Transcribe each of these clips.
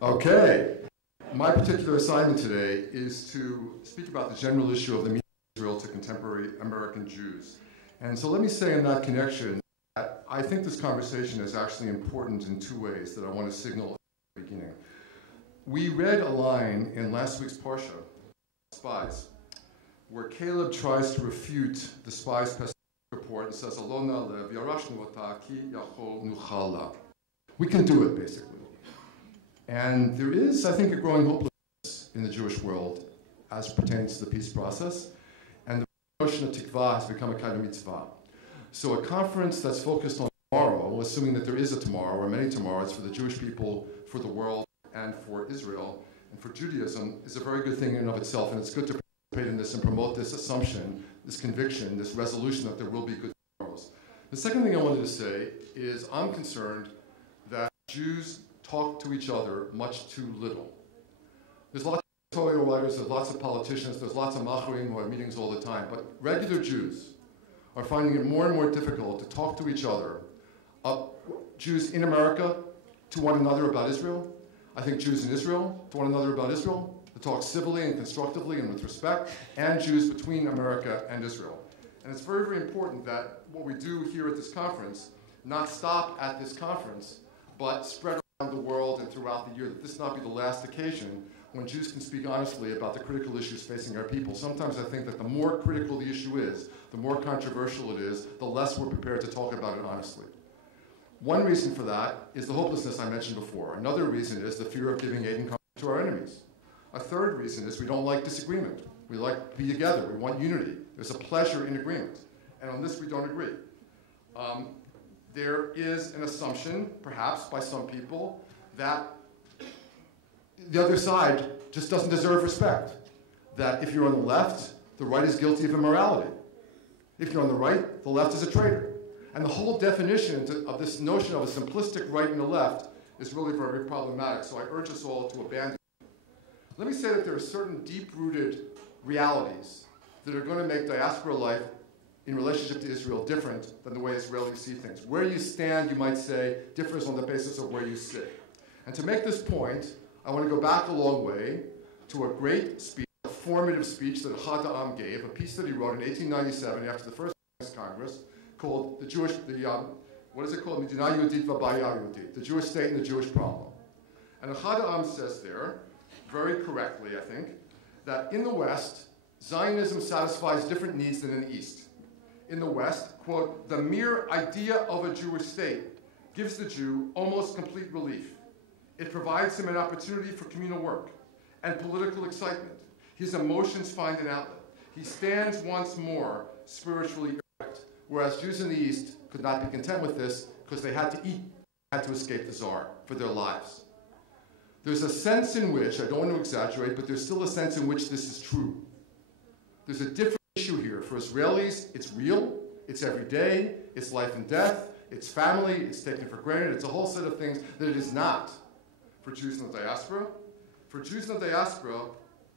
Okay. My particular assignment today is to speak about the general issue of the meaning of Israel to contemporary American Jews. And so let me say in that connection that I think this conversation is actually important in two ways that I want to signal at the beginning. We read a line in last week's Parsha, Spies, where Caleb tries to refute the spies' report and says, Alona lev yarashnu ota ki yachol nuchala. We can do it, basically. And there is, I think, a growing hopelessness in the Jewish world as pertains to the peace process. And the notion of tikvah has become a kind of mitzvah. So a conference that's focused on tomorrow, assuming that there is a tomorrow or many tomorrows for the Jewish people, for the world, and for Israel, and for Judaism, is a very good thing in and of itself. And it's good to participate in this and promote this assumption, this conviction, this resolution that there will be good tomorrows. The second thing I wanted to say is I'm concerned that Jews talk to each other much too little. There's lots of editorial writers, there's lots of politicians, there's lots of machurim who have meetings all the time, but regular Jews are finding it more and more difficult to talk to each other, Jews in America to one another about Israel, I think Jews in Israel to one another about Israel, to talk civilly and constructively and with respect, and Jews between America and Israel. And it's very, very important that what we do here at this conference not stop at this conference, but spread around the world and throughout the year, that this not be the last occasion when Jews can speak honestly about the critical issues facing our people. Sometimes I think that the more critical the issue is, the more controversial it is, the less we're prepared to talk about it honestly. One reason for that is the hopelessness I mentioned before. Another reason is the fear of giving aid and comfort to our enemies. A third reason is we don't like disagreement. We like to be together. We want unity. There's a pleasure in agreement. And on this, we don't agree. There is an assumption, perhaps by some people, that the other side just doesn't deserve respect. That if you're on the left, the right is guilty of immorality. If you're on the right, the left is a traitor. And the whole definition of this notion of a simplistic right and a left is really very, very problematic. So I urge us all to abandon it. Let me say that there are certain deep-rooted realities that are going to make diaspora life in relationship to Israel different than the way Israelis see things. Where you stand, you might say, differs on the basis of where you sit. And to make this point, I want to go back a long way to a great speech, a formative speech that Chad Am gave, a piece that he wrote in 1897 after the First Congress, called the Jewish, what is it called? Medina Yehudit v'Abaya Yehudit, the Jewish state and the Jewish problem. And Chad Am says there, very correctly, I think, that in the West, Zionism satisfies different needs than in the East. In the West, quote, the mere idea of a Jewish state gives the Jew almost complete relief. It provides him an opportunity for communal work and political excitement. His emotions find an outlet. He stands once more spiritually erect, whereas Jews in the East could not be content with this because they had to eat, had to escape the Tsar for their lives. There's a sense in which, I don't want to exaggerate, but there's still a sense in which this is true. There's a different issue here. For Israelis, it's real, it's everyday, it's life and death, it's family, it's taken for granted, it's a whole set of things that it is not for Jews in the diaspora. For Jews in the diaspora,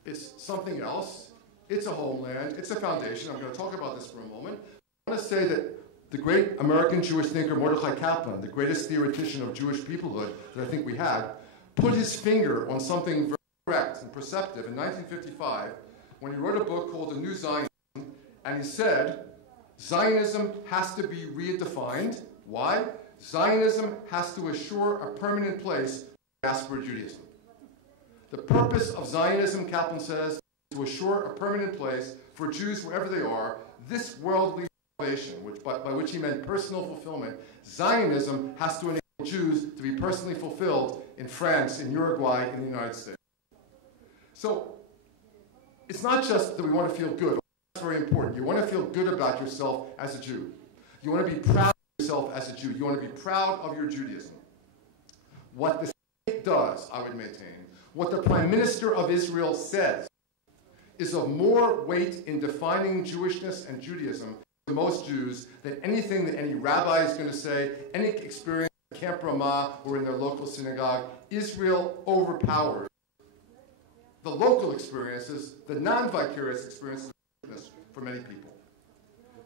it's something else. It's a homeland, it's a foundation. I'm going to talk about this for a moment. I want to say that the great American Jewish thinker Mordechai Kaplan, the greatest theoretician of Jewish peoplehood that I think we had, put his finger on something very correct and perceptive in 1955 when he wrote a book called The New Zionism, and he said, Zionism has to be redefined. Why? Zionism has to assure a permanent place for diaspora Judaism. The purpose of Zionism, Kaplan says, is to assure a permanent place for Jews wherever they are, this worldly salvation, by which he meant personal fulfillment. Zionism has to enable Jews to be personally fulfilled in France, in Uruguay, in the United States. So it's not just that we want to feel good. That's very important. You want to feel good about yourself as a Jew. You want to be proud of yourself as a Jew. You want to be proud of your Judaism. What the state does, I would maintain, what the Prime Minister of Israel says, is of more weight in defining Jewishness and Judaism to most Jews than anything that any rabbi is going to say, any experience at Camp Ramah or in their local synagogue. Israel overpowers the local experiences, the non-vicarious experiences of Jewishness for many people.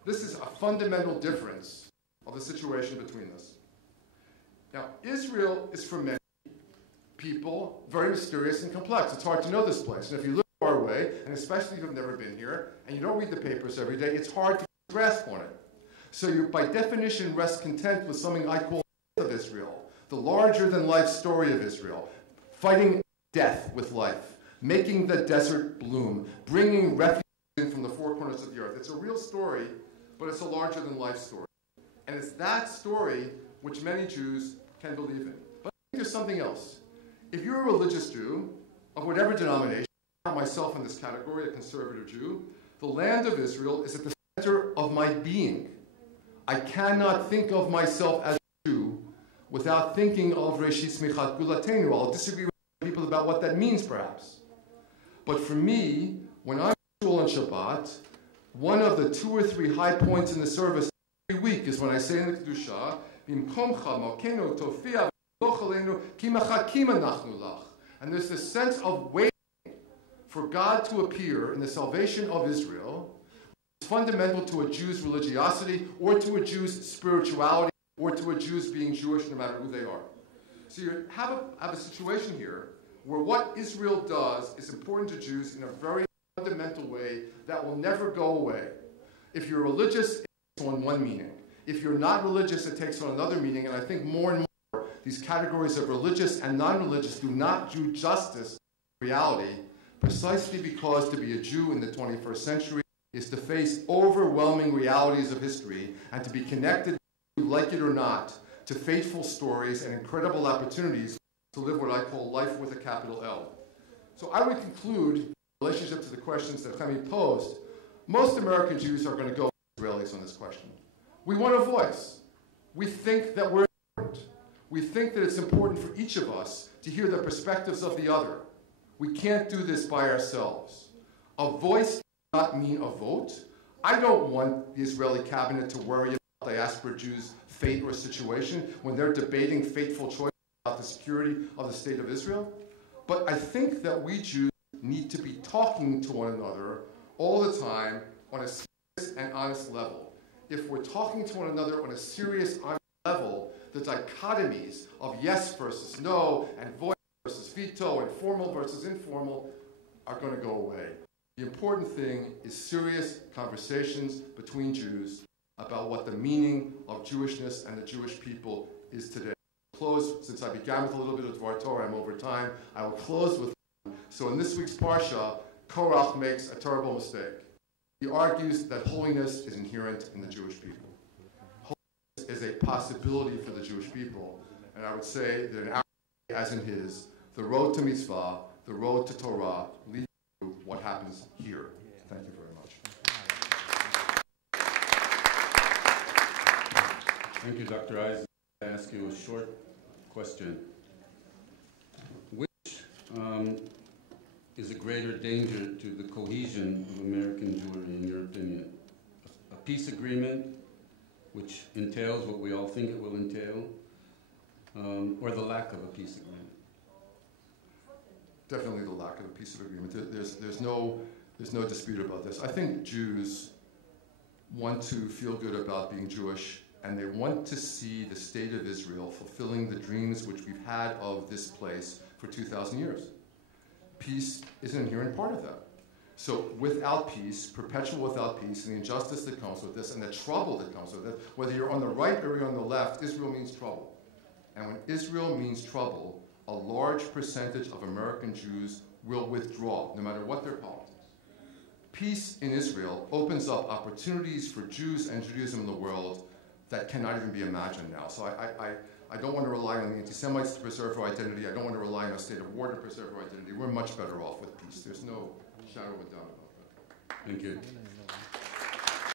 This is a fundamental difference of the situation between us. Now, Israel is for many people, very mysterious and complex. It's hard to know this place. And if you look far away, and especially if you've never been here, and you don't read the papers every day, it's hard to grasp on it. So you, by definition, rest content with something I call the myth of Israel, the larger-than-life story of Israel, fighting death with life, making the desert bloom, bringing refugees in from the four corners of the earth. It's a real story, but it's a larger-than-life story. And it's that story which many Jews can believe in. But I think there's something else. If you're a religious Jew, of whatever denomination, I count myself in this category, a conservative Jew, the land of Israel is at the center of my being. I cannot think of myself as a Jew without thinking of Reshit Smichat Gulatenu. I'll disagree with people about what that means, perhaps. But for me, when I'm in shul on Shabbat, one of the 2 or 3 high points in the service every week is when I say in the Kedusha, and there's this sense of waiting for God to appear in the salvation of Israel. It's fundamental to a Jew's religiosity, or to a Jew's spirituality, or to a Jew's being Jewish, no matter who they are. So you have a situation here where what Israel does is important to Jews in a very fundamental way that will never go away. If you're religious, it takes on one meaning. If you're not religious, it takes on another meaning. And I think more and more, these categories of religious and non-religious do not do justice to reality, precisely because to be a Jew in the 21st century is to face overwhelming realities of history and to be connected, like it or not, to faithful stories and incredible opportunities to live what I call life with a capital L. So I would conclude, in relationship to the questions that Chemi posed, most American Jews are going to go with Israelis on this question. We want a voice. We think that we're important. We think that it's important for each of us to hear the perspectives of the other. We can't do this by ourselves. A voice does not mean a vote. I don't want the Israeli cabinet to worry about diaspora Jews' fate or situation when they're debating fateful choices about the security of the state of Israel. But I think that we Jews need to be talking to one another all the time on a serious and honest level. If we're talking to one another on a serious, honest level, the dichotomies of yes versus no, and voice versus veto, and formal versus informal are going to go away. The important thing is serious conversations between Jews about what the meaning of Jewishness and the Jewish people is today. I'll close, since I began with a little bit of Dvar Torah, I'm over time, I will close with one. So in this week's Parsha, Korach makes a terrible mistake. He argues that holiness is inherent in the Jewish people. Holiness is a possibility for the Jewish people. And I would say that in our day, as in his, the road to mitzvah, the road to Torah, leads to what happens here. Thank you very much. Thank you, Dr. Eisen. I ask you a short question. Which is a greater danger to the cohesion of American Jewry, in your opinion? A peace agreement, which entails what we all think it will entail, or the lack of a peace agreement? Definitely the lack of a peace agreement. There's no dispute about this. I think Jews want to feel good about being Jewish, and they want to see the state of Israel fulfilling the dreams which we've had of this place for 2,000 years. Peace is an inherent part of that. So without peace, perpetual without peace, and the injustice that comes with this, and the trouble that comes with it, whether you're on the right or you're on the left, Israel means trouble. And when Israel means trouble, a large percentage of American Jews will withdraw, no matter what their politics. Peace in Israel opens up opportunities for Jews and Judaism in the world that cannot even be imagined now. So I don't want to rely on the anti-Semites to preserve our identity. I don't want to rely on a state of war to preserve our identity. We're much better off with peace. There's no shadow of a doubt about that. Thank you.